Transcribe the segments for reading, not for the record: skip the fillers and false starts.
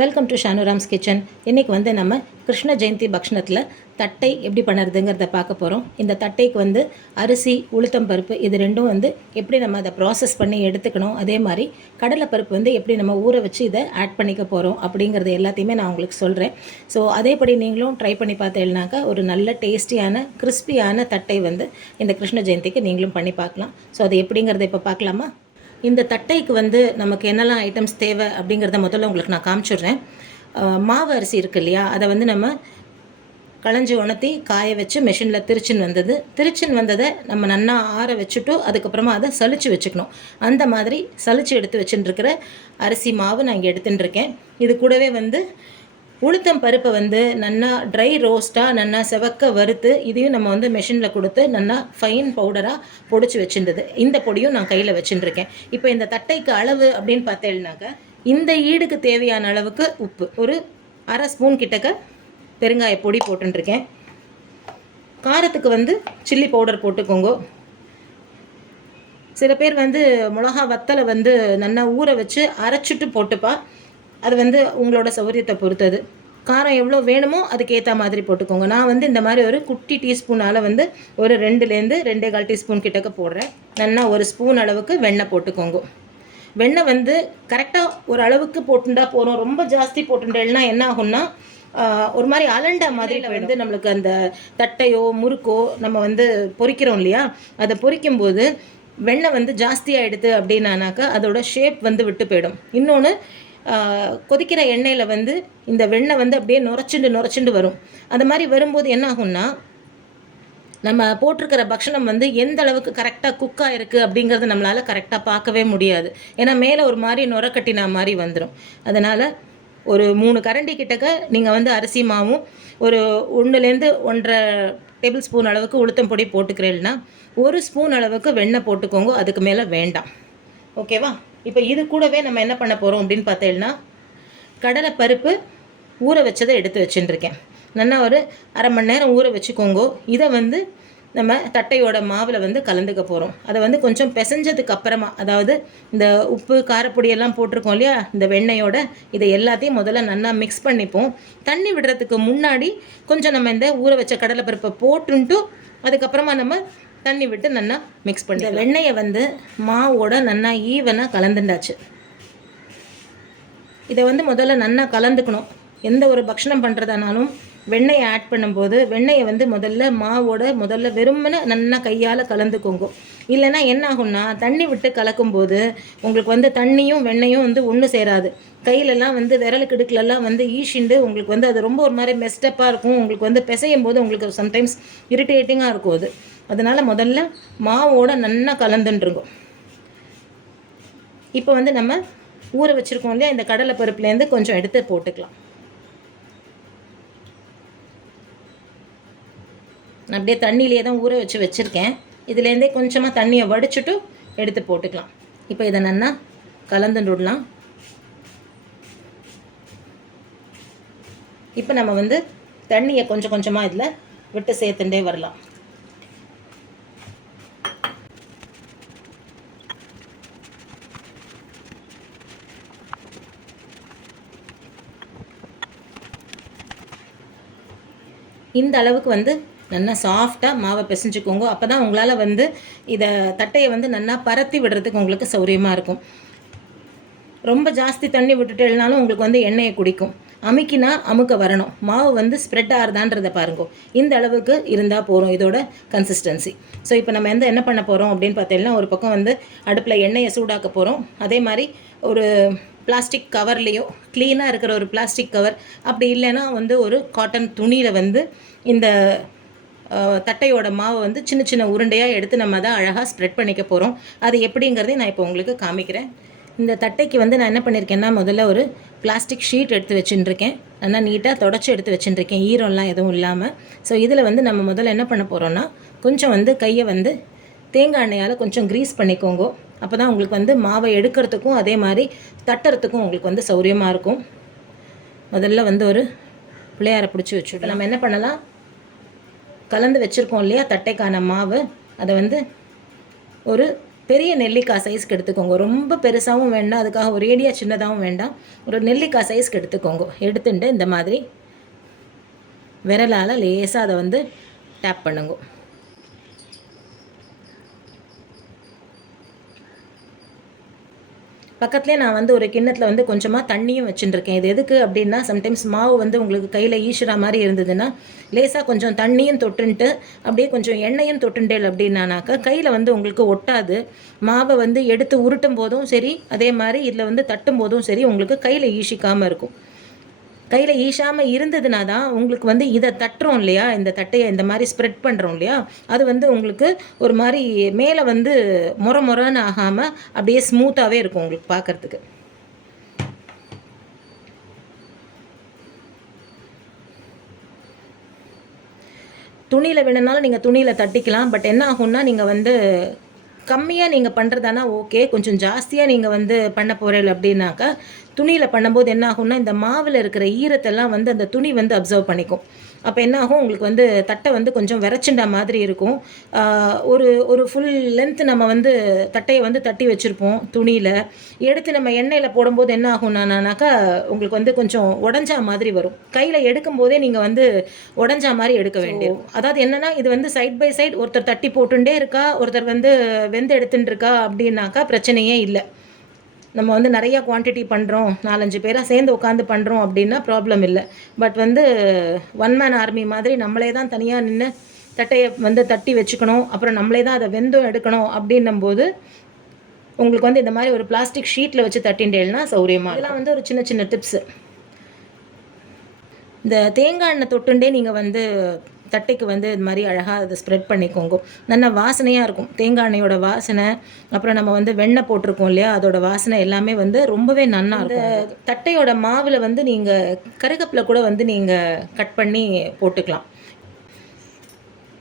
Welcome to ஷானுராம்ஸ் kitchen. இன்றைக்கி நம்ம கிருஷ்ண ஜெயந்தி பக்ஷணத்தில் தட்டை எப்படி பண்ணுறதுங்கிறத பார்க்க போகிறோம். இந்த தட்டைக்கு அரிசி, உளுத்தம் பருப்பு இது ரெண்டும் எப்படி நம்ம அதை ப்ராசஸ் பண்ணி எடுத்துக்கணும், அதே மாதிரி கடலைப்பருப்பு எப்படி நம்ம ஊற வச்சு இதை ஆட் பண்ணிக்க போகிறோம் அப்படிங்கிறது எல்லாத்தையுமே நான் உங்களுக்கு சொல்கிறேன். ஸோ அதேபடி நீங்களும் ட்ரை பண்ணி பார்த்தேன்னாக்கா ஒரு நல்ல டேஸ்டியான கிறிஸ்பியான தட்டை இந்த கிருஷ்ண ஜெயந்திக்கு நீங்களும் பண்ணி பார்க்கலாம். ஸோ அது எப்படிங்கிறத இப்போ பார்க்கலாமா? இந்த தட்டைக்கு நமக்கு என்னெல்லாம் ஐட்டம்ஸ் தேவை அப்படிங்கிறத முதல்ல உங்களுக்கு நான் காமிச்சிடுறேன். மாவு அரிசி இருக்குது இல்லையா, அதை நம்ம களைஞ்சி உணர்த்தி காய வச்சு மெஷினில் திரிச்சின்னு வந்ததை நம்ம நன்னா ஆற வச்சுட்டு அதுக்கப்புறமா அதை சலிச்சு வச்சுக்கணும். அந்த மாதிரி சலிச்சு எடுத்து வச்சுட்டுருக்கிற அரிசி மாவு நான் இங்கே எடுத்துட்டுருக்கேன். இது கூடவே உளுத்தம் பருப்பை நல்லா ட்ரை ரோஸ்ட்டாக நல்லா செவக்க வறுத்து இதையும் நம்ம மெஷினில் கொடுத்து நல்லா ஃபைன் பவுடராக பொடிச்சு வச்சுருந்தது. இந்த பொடியும் நான் கையில் வச்சுட்டுருக்கேன். இப்போ இந்த தட்டைக்கு அளவு அப்படின்னு பார்த்தேன்னாக்கா இந்த ஈடுக்கு தேவையான அளவுக்கு உப்பு, ஒரு அரை ஸ்பூன் கிட்டக்க பெருங்காய பொடி போட்டுருக்கேன். காரத்துக்கு சில்லி பவுடர் போட்டுக்கோங்க. சில பேர் மிளகா வத்தலை நல்லா ஊற வச்சு அரைச்சிட்டு போட்டுப்பா. அது உங்களோட சௌகரியத்தை பொறுத்தது. காரம் எவ்வளோ வேணுமோ அதுக்கேற்ற மாதிரி போட்டுக்கோங்க. நான் இந்த மாதிரி ஒரு குட்டி டீஸ்பூனால் ஒரு 2லேருந்து 2.25 டீஸ்பூன் கிட்டக்க போடுறேன். நல்லா ஒரு ஸ்பூன் அளவுக்கு வெண்ணெய் போட்டுக்கோங்க. வெண்ணெய் கரெக்டாக ஒரு அளவுக்கு போட்டுண்டா போகிறோம். ரொம்ப ஜாஸ்தி போட்டுட்டேன்னா என்ன ஆகும்னா ஒரு மாதிரி அலண்டா மாதிரி நம்மளுக்கு அந்த தட்டையோ முறுக்கோ நம்ம பொரிக்கிறோம் இல்லையா, அதை பொரிக்கும்போது வெண்ணெய் ஜாஸ்தியாக எடுத்து அப்படின்னாக்கா அதோட ஷேப் விட்டு போயிடும். இன்னொன்று கொதிக்கிற எண்ணெயில் இந்த வெண்ணெய் அப்படியே நுரைச்சுண்டு வரும். அந்த மாதிரி வரும்போது என்ன ஆகும்னா நம்ம போட்டிருக்கிற பக்ஷணம் எந்த அளவுக்கு கரெக்டாக குக்காக இருக்குது அப்படிங்கிறத நம்மளால் கரெக்டாக பார்க்கவே முடியாது. ஏன்னா மேலே ஒரு மாதிரி நுரக்கட்டினா மாதிரி வந்துடும். அதனால் ஒரு 3 கரண்டி கிட்டக்க நீங்கள் அரிசி மாவும் ஒரு 1லேருந்து 1.5 டேபிள் ஸ்பூன் அளவுக்கு உளுத்தம் பொடி போட்டுக்கிறேன்னா 1 ஸ்பூன் அளவுக்கு வெண்ணெய் போட்டுக்கோங்க. அதுக்கு மேலே வேண்டாம். ஓகேவா? இப்போ இது கூடவே நம்ம என்ன பண்ண போகிறோம் அப்படின்னு பார்த்தேன்னா கடலை பருப்பு ஊற வச்சதை எடுத்து வச்சுட்டுருக்கேன். நல்லா ஒரு அரை மணி நேரம் ஊற வச்சுக்கோங்க. இதை நம்ம தட்டையோட மாவில் கலந்துக்க போகிறோம். அதை கொஞ்சம் பிசைஞ்சதுக்கு அப்புறமா, அதாவது இந்த உப்பு காரப்பொடியெல்லாம் போட்டிருக்கோம் இல்லையா, இந்த வெண்ணெயோட இதை எல்லாத்தையும் முதல்ல நல்லா மிக்ஸ் பண்ணிப்போம். தண்ணி விடுறதுக்கு முன்னாடி கொஞ்சம் நம்ம இந்த ஊற வச்ச கடலைப்பருப்பை போட்டுன்ட்டு அதுக்கப்புறமா நம்ம தண்ணி விட்டு நல்லா மிக்ஸ் பண்ணி வெண்ணெயை மாவோட நல்லா ஈவனாக கலந்துண்டாச்சு. இதை முதல்ல நல்லா கலந்துக்கணும். எந்த ஒரு பக்ஷணம் பண்ணுறதானாலும் வெண்ணெயை ஆட் பண்ணும்போது வெண்ணெயை முதல்ல வெறுமனை நல்லா கையால் கலந்துக்கோங்க. இல்லைன்னா என்ன ஆகும்னா தண்ணி விட்டு கலக்கும்போது உங்களுக்கு தண்ணியும் வெண்ணெயும் ஒன்று சேராது. கையிலலாம் விரலுக்கு இடுக்கலெல்லாம் ஈஷிண்டு உங்களுக்கு அது ரொம்ப ஒரு மாதிரி மெஸ்டப்பாக இருக்கும். உங்களுக்கு பிசையும் போது உங்களுக்கு சம்டைம்ஸ் இரிட்டேட்டிங்காக இருக்கும். அது அதனால் முதல்ல மாவோட நல்லா கலந்துருங்க. இப்போ நம்ம ஊற வச்சுருக்கோம் இல்லையா, இந்த கடலை பருப்புலேருந்து கொஞ்சம் எடுத்து போட்டுக்கலாம். அப்படியே தண்ணியிலே தான் ஊற வச்சுருக்கேன். இதுலேருந்தே கொஞ்சமாக தண்ணியை வடிச்சுட்டு எடுத்து போட்டுக்கலாம். இப்போ இதை நல்லா கலந்துட்டு விடலாம். இப்போ நம்ம தண்ணியை கொஞ்சம் கொஞ்சமாக இதில் விட்டு சேர்த்துட்டே வரலாம். இந்த அளவுக்கு நல்லா சாஃப்டாக மாவை பிசைஞ்சுக்கோங்க. அப்போ தான் உங்களால் இதை தட்டையை நல்லா பரத்தி விடுறதுக்கு உங்களுக்கு சௌரியமாக இருக்கும். ரொம்ப ஜாஸ்தி தண்ணி விட்டுட்டேனாலும் உங்களுக்கு எண்ணெயை குடிக்கும். அமுக்கினா அமுக்க வரணும். மாவு ஸ்ப்ரெட் ஆகுதான்றதை பாருங்க. இந்த அளவுக்கு இருந்தால் போகிறோம் இதோட கன்சிஸ்டன்சி. ஸோ இப்போ நம்ம என்ன பண்ண போகிறோம் அப்படின்னு பார்த்தீங்கன்னா ஒரு பக்கம் அடுப்பில் எண்ணெயை சூடாக்க போகிறோம். அதே மாதிரி ஒரு பிளாஸ்டிக் கவர்லேயோ க்ளீனாக இருக்கிற ஒரு பிளாஸ்டிக் கவர், அப்படி இல்லைன்னா ஒரு காட்டன் துணியில் இந்த தட்டையோட மாவை சின்ன சின்ன உருண்டையாக எடுத்து நம்ம அதை அழகாக ஸ்ப்ரெட் பண்ணிக்க போகிறோம். அது எப்படிங்கிறதையும் நான் இப்போ உங்களுக்கு காமிக்கிறேன். இந்த தட்டைக்கு நான் என்ன பண்ணியிருக்கேன்னா முதல்ல ஒரு பிளாஸ்டிக் ஷீட் எடுத்து வச்சுட்டுருக்கேன். நல்லா நீட்டாக தொடச்சி எடுத்து வச்சுட்டுருக்கேன், ஈரம்லாம் எதுவும் இல்லாமல். ஸோ இதில் நம்ம முதல்ல என்ன பண்ண போகிறோன்னா கொஞ்சம் கையை தேங்காய் எண்ணெயால் கொஞ்சம் க்ரீஸ் பண்ணிக்கோங்க. அப்போ தான் உங்களுக்கு மாவை எடுக்கிறதுக்கும் அதே மாதிரி தட்டுறதுக்கும் உங்களுக்கு சௌரியமாக இருக்கும். முதல்ல ஒரு பிள்ளையாரை பிடிச்சி வச்சுட்டு நம்ம என்ன பண்ணலாம், கலந்து வச்சுருக்கோம் இல்லையா தட்டைக்கான மாவு, அதை ஒரு பெரிய நெல்லிக்காய் சைஸ்க்கு எடுத்துக்கோங்க. ரொம்ப பெருசாகவும் வேண்டாம், அதுக்காக ஒரேடியாக சின்னதாகவும் வேண்டாம். ஒரு நெல்லிக்காய் சைஸ்க்கு எடுத்துக்கோங்க. எடுத்துட்டு இந்த மாதிரி விரலால் லேசாக அதை வந்து டேப் பண்ணுங்க. பக்கத்துலேயே நான் வந்து ஒரு கிண்ணத்தில் வந்து கொஞ்சமாக தண்ணியும் வச்சுட்டுருக்கேன். இது எதுக்கு அப்படின்னா, சம்டைம்ஸ் மாவு வந்து உங்களுக்கு கையில் ஈசுற மாதிரி இருந்ததுன்னா லேசாக கொஞ்சம் தண்ணியும் தொட்டுன்ட்டு அப்படியே கொஞ்சம் எண்ணெயும் தொட்டுண்டேல் அப்படின்னாக்கா கையில் வந்து உங்களுக்கு ஒட்டாது. மாவை வந்து எடுத்து உருட்டும் போதும் சரி, அதே மாதிரி இதில் வந்து தட்டும் போதும் சரி உங்களுக்கு கையில் ஈசிக்காமல் இருக்கும். கையில் ஈசாமல் இருந்ததுனா தான் உங்களுக்கு வந்து இதை தட்டுறோம் இல்லையா, இந்த தட்டையை இந்த மாதிரி ஸ்ப்ரெட் பண்ணுறோம் இல்லையா, அது வந்து உங்களுக்கு ஒரு மாதிரி மேலே வந்து மொரன்னு ஆகாமல் அப்படியே ஸ்மூத்தாகவே இருக்கும் உங்களுக்கு பார்க்குறதுக்கு. துணியில் வேணுனாலும் நீங்கள் துணியில் தட்டிக்கலாம். பட் என்ன ஆகும்னா, நீங்கள் வந்து கம்மியாக நீங்கள் பண்ணுறதானா ஓகே, கொஞ்சம் ஜாஸ்தியாக நீங்கள் வந்து பண்ண போகிறீங்க அப்படின்னாக்கா துணியில் பண்ணும்போது என்ன ஆகும்னா, இந்த மாவில் இருக்கிற ஈரத்தெல்லாம் வந்து அந்த துணி வந்து அப்சர்வ் பண்ணிக்கும். அப்போ என்ன ஆகும், உங்களுக்கு வந்து தட்டை வந்து கொஞ்சம் விரைச்சிண்டா மாதிரி இருக்கும். ஒரு ஒரு ஃபுல் லென்த் நம்ம வந்து தட்டையை வந்து தட்டி வச்சுருப்போம் துணியில். எடுத்து நம்ம எண்ணெயில் போடும்போது என்ன ஆகும்னாக்கா உங்களுக்கு வந்து கொஞ்சம் உடஞ்சா மாதிரி வரும். கையில் எடுக்கும்போதே நீங்கள் வந்து உடஞ்சா மாதிரி எடுக்க வேண்டியது. அதாவது என்னென்னா, இது வந்து சைட் பை சைட் ஒருத்தர் தட்டி போட்டுட்டே இருக்கா, ஒருத்தர் வந்து வெந்து எடுத்துட்டு இருக்கா அப்படின்னாக்கா பிரச்சனையே இல்லை. நம்ம வந்து நிறையா குவான்டிட்டி பண்ணுறோம், 4-5 பேராக சேர்ந்து உட்காந்து பண்ணுறோம் அப்படின்னா ப்ராப்ளம் இல்லை. பட் வந்து ஒன் மேன் ஆர்மி மாதிரி நம்மளே தான் தனியாக நின்று தட்டையை வந்து தட்டி வச்சுக்கணும், அப்புறம் நம்மளே தான் அதை வெந்தும் எடுக்கணும் அப்படின்னும்போது உங்களுக்கு வந்து இந்த மாதிரி ஒரு பிளாஸ்டிக் ஷீட்டில் வச்சு தட்டின்றேன்னா சௌரியமாக. இதெல்லாம் வந்து ஒரு சின்ன சின்ன டிப்ஸு. இந்த தேங்காய் எண்ணெய் தொட்டுண்டே நீங்கள் வந்து தட்டைக்கு வந்து இது மாதிரி அழகாக அதை ஸ்ப்ரெட் பண்ணிக்கோங்க. நல்ல வாசனையாக இருக்கும். தேங்காய் எண்ணெயோட வாசனை, அப்புறம் நம்ம வந்து வெண்ணெய் போட்டிருக்கோம் இல்லையா, அதோட வாசனை எல்லாமே வந்து ரொம்பவே நல்லா இருக்கும். தட்டையோட மாவில் வந்து நீங்கள் கருகப்பில் கூட வந்து நீங்கள் கட் பண்ணி போட்டுக்கலாம்.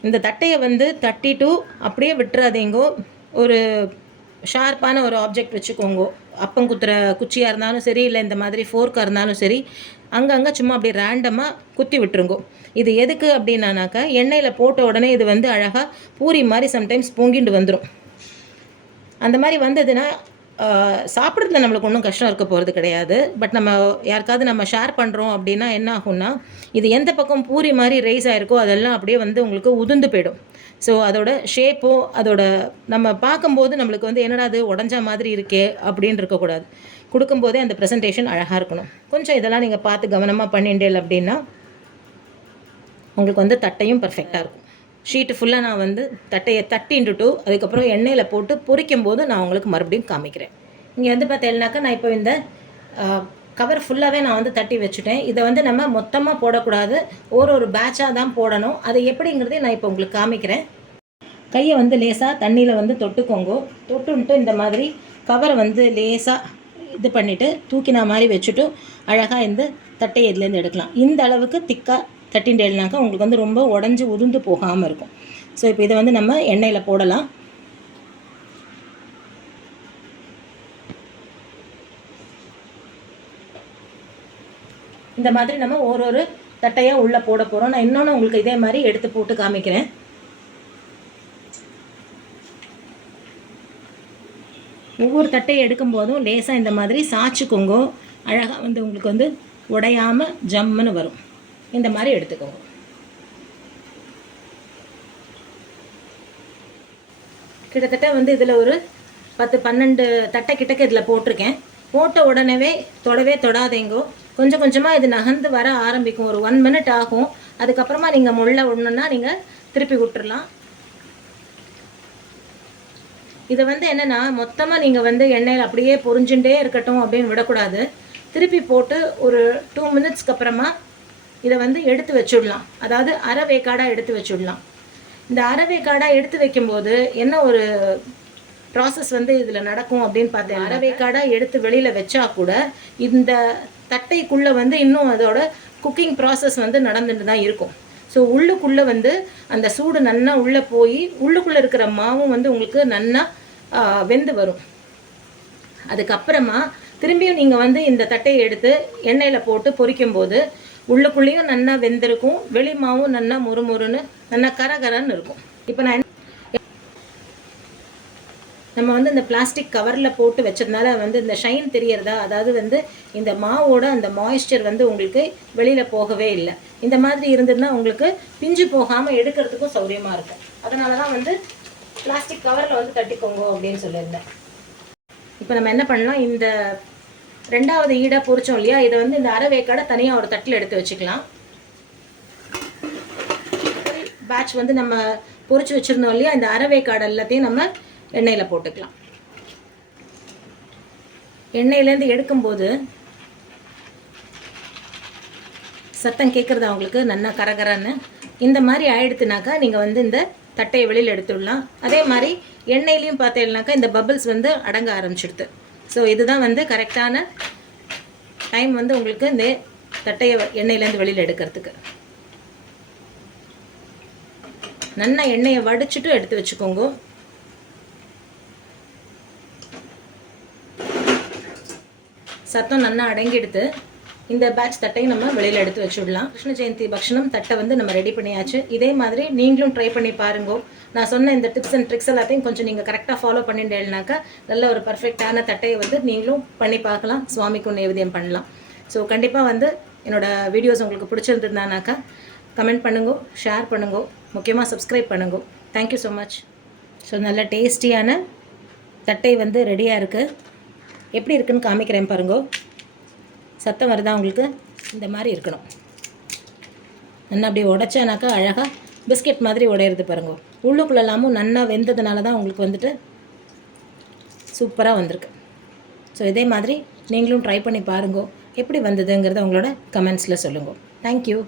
இந்த தட்டையை வந்து தட்டிட்டு அப்படியே விட்டுறாதீங்கோ. ஒரு ஷார்ப்பான ஒரு ஆப்ஜெக்ட் வச்சுக்கோங்க. அப்பம் குத்துற குச்சியாக இருந்தாலும் சரி, இல்லை இந்த மாதிரி ஃபோர்க்காக இருந்தாலும் சரி, அங்கங்கே சும்மா அப்படி ரேண்டமாக குத்தி விட்டுருங்கோ. இது எதுக்கு அப்படின்னாக்கா, எண்ணெயில் போட்ட உடனே இது வந்து அழகாக பூரி மாதிரி சம்டைம்ஸ் பொங்கிட்டு வந்துடும். அந்த மாதிரி வந்ததுன்னா சாப்பிட்றதுல நம்மளுக்கு ஒன்றும் கஷ்டம் இருக்க போகிறது கிடையாது. பட் நம்ம யாருக்காவது நம்ம ஷேர் பண்ணுறோம் அப்படின்னா என்ன ஆகும்னா, இது எந்த பக்கம் பூரி மாதிரி ரைஸ் ஆகிருக்கோ அதெல்லாம் அப்படியே வந்து உங்களுக்கு உதிர்ந்து போயிடும். ஸோ அதோட ஷேப்போ அதோட நம்ம பார்க்கும்போது நம்மளுக்கு வந்து என்னடா அது உடஞ்ச மாதிரி இருக்கே அப்படின்னு இருக்கக்கூடாது. கொடுக்கும்போதே அந்த ப்ரெசன்டேஷன் அழகாக இருக்கணும். கொஞ்சம் இதெல்லாம் நீங்கள் பார்த்து கவனமாக பண்ணிண்டேல் அப்படின்னா உங்களுக்கு வந்து தட்டையும் பர்ஃபெக்டாக இருக்கும். ஷீட்டு ஃபுல்லாக நான் வந்து தட்டையை தட்டின்ட்டு அதுக்கப்புறம் எண்ணெயில் போட்டு பொரிக்கும் போது நான் உங்களுக்கு மறுபடியும் காமிக்கிறேன். இங்கே வந்து பார்த்தேன்னாக்கா நான் இப்போ இந்த கவர் ஃபுல்லாகவே நான் வந்து தட்டி வச்சுட்டேன். இதை வந்து நம்ம மொத்தமாக போடக்கூடாது, ஒரு பேட்சாக தான் போடணும். அது எப்படிங்கிறதே நான் இப்போ உங்களுக்கு காமிக்கிறேன். கையை வந்து லேசாக தண்ணியில் வந்து தொட்டுக்கோங்க. தொட்டுன்ட்டு இந்த மாதிரி கவரை வந்து லேசாக இது பண்ணிவிட்டு தூக்கினா மாதிரி வச்சுட்டு அழகாக இந்த தட்டையை இதுலேருந்து எடுக்கலாம். இந்த அளவுக்கு திக்காக தட்டின்றேல்னாக்கா உங்களுக்கு வந்து ரொம்ப உடஞ்சி உதிர்ந்து போகாமல் இருக்கும். ஸோ இப்போ இதை வந்து நம்ம எண்ணெயில் போடலாம். இந்த மாதிரி நம்ம ஒரு தட்டையாக உள்ளே போட போகிறோம். நான் இன்னொன்று உங்களுக்கு இதே மாதிரி எடுத்து போட்டு காமிக்கிறேன். ஒவ்வொரு தட்டையை எடுக்கும் போதும் லேசாக இந்த மாதிரி சாய்ச்சிக்கோங்க. அழகாக வந்து உங்களுக்கு வந்து உடையாமல் ஜம்முன்னு வரும். இந்த மாதிரி எடுத்துக்கோங்க. கிட்டத்தட்ட வந்து இதில் ஒரு 10-12 தட்டை கிட்டக்க இதில் போட்டிருக்கேன். போட்ட உடனே தொடவே தொடாதேங்கோ. கொஞ்சம் கொஞ்சமாக இது நகர்ந்து வர ஆரம்பிக்கும். ஒரு 1 மினிட் ஆகும். அதுக்கப்புறமா நீங்கள் முள்ள விடணுன்னா நீங்கள் திருப்பி விட்டுடலாம். இதை வந்து என்னென்னா, மொத்தமாக நீங்கள் வந்து எண்ணெயில் அப்படியே பொரிஞ்சுட்டே இருக்கட்டும் அப்படின்னு விடக்கூடாது. திருப்பி போட்டு ஒரு 2 மினிட்ஸ்க்கு அப்புறமா இதை வந்து எடுத்து வச்சுடலாம். அதாவது அரை வேக்காடாக எடுத்து வச்சுடலாம். இந்த அரை வேக்காடாக எடுத்து வைக்கும்போது என்ன ஒரு ப்ராசஸ் வந்து இதில் நடக்கும் அப்படின்னு பார்த்தேன். அரை வேக்காடாக எடுத்து வெளியில் வச்சா கூட இந்த தட்டைக்குள்ளே வந்து இன்னும் அதோட குக்கிங் ப்ராசஸ் வந்து நடந்துட்டு தான் இருக்கும். ஸோ உள்ளுக்குள்ளே வந்து அந்த சூடு நன்னா உள்ளே போய் உள்ளுக்குள்ளே இருக்கிற மாவும் வந்து உங்களுக்கு நன்னா வெந்து வரும். அதுக்கப்புறமா திரும்பியும் நீங்கள் வந்து இந்த தட்டையை எடுத்து எண்ணெயில் போட்டு பொரிக்கும்போது உள்ளுக்குள்ளேயும் நல்லா வெந்திருக்கும், வெளி மாவும் நல்லா முறுமுறுன்னு நல்லா கரகரன்னு இருக்கும். இப்போ நான் நம்ம வந்து இந்த பிளாஸ்டிக் கவரில் போட்டு வச்சதுனால வந்து இந்த ஷைன் தெரியறதா, அதாவது வந்து இந்த மாவோட அந்த மாய்ஸ்சர் வந்து உங்களுக்கு வெளியில் போகவே இல்லை. இந்த மாதிரி இருந்ததுன்னா உங்களுக்கு பிஞ்சு போகாமல் எடுக்கிறதுக்கும் சௌரியமாக இருக்கும். அதனால தான் வந்து பிளாஸ்டிக் கவரில் வந்து தட்டிக்கோங்க அப்படின்னு சொல்லியிருந்தேன். இப்போ நம்ம என்ன பண்ணலாம், இந்த 2வது ஈடாக பொரிச்சோம் இல்லையா, இதை வந்து இந்த அரை வேக்காடை தனியாக ஒரு தட்டில் எடுத்து வச்சுக்கலாம். பேட்ச் வந்து நம்ம பொரிச்சு வச்சுருந்தோம் இல்லையா, இந்த அரை வேக்காடை எல்லாத்தையும் நம்ம எண்ணெயில் போட்டுக்கலாம். எண்ணெயிலேருந்து எடுக்கும்போது சத்தம் கேட்குறதா உங்களுக்கு நல்லா கரகரன்னு. இந்த மாதிரி ஆயிடுத்துனாக்கா நீங்கள் வந்து இந்த தட்டையை வெளியில் எடுத்துடலாம். அதே மாதிரி எண்ணெயிலையும் பார்த்தீங்கன்னாக்கா இந்த பபிள்ஸ் வந்து அடங்க ஆரம்பிச்சிடுது. ஸோ இதுதான் வந்து கரெக்டான டைம் வந்து உங்களுக்கு இந்த தட்டையை எண்ணெயிலேருந்து வெளியில் எடுக்கிறதுக்கு. நல்லா எண்ணெயை வடிச்சிட்டு எடுத்து வச்சுக்கோங்க. சத்தம் நல்லா அடங்கிடுது. இந்த பேட்ச் தட்டையும் நம்ம வெளியில் எடுத்து வச்சுடலாம். கிருஷ்ண ஜெயந்தி பக்ஷணம் தட்டை வந்து நம்ம ரெடி பண்ணியாச்சு. இதே மாதிரி நீங்களும் ட்ரை பண்ணி பாருங்க. நான் சொன்ன இந்த டிப்ஸ் அண்ட் ட்ரிக்ஸ் எல்லாத்தையும் கொஞ்சம் நீங்கள் கரெக்டாக ஃபாலோ பண்ணிட்டேன்னாக்கா நல்ல ஒரு பர்ஃபெக்டான தட்டையை வந்து நீங்களும் பண்ணி பார்க்கலாம், சுவாமிக்கும் நைவேத்தியம் பண்ணலாம். ஸோ கண்டிப்பாக வந்து என்னோடய வீடியோஸ் உங்களுக்கு பிடிச்சிருந்ததுனாக்கா கமெண்ட் பண்ணுங்க, ஷேர் பண்ணுங்க, முக்கியமாக சப்ஸ்கிரைப் பண்ணுங்க. Thank you so much. ஸோ நல்ல டேஸ்டியான தட்டை வந்து ரெடியாக இருக்குது. எப்படி இருக்குன்னு காமிக்கிறேன் பாருங்க. சத்தம் வருதா உங்களுக்கு? இந்த மாதிரி இருக்கணும். நல்லா அப்படியே உடைச்சானாக்கா அழகாக பிஸ்கெட் மாதிரி உடையிறது பாருங்க. உள்ளுக்குள்ளெல்லாமும் நல்லா வெந்ததுனால தான் உங்களுக்கு வந்துட்டு சூப்பராக வந்திருக்கு. ஸோ இதே மாதிரி நீங்களும் ட்ரை பண்ணி பாருங்க. எப்படி வந்ததுங்கிறத உங்களோட கமெண்ட்ஸில் சொல்லுங்கள். தேங்க்யூ.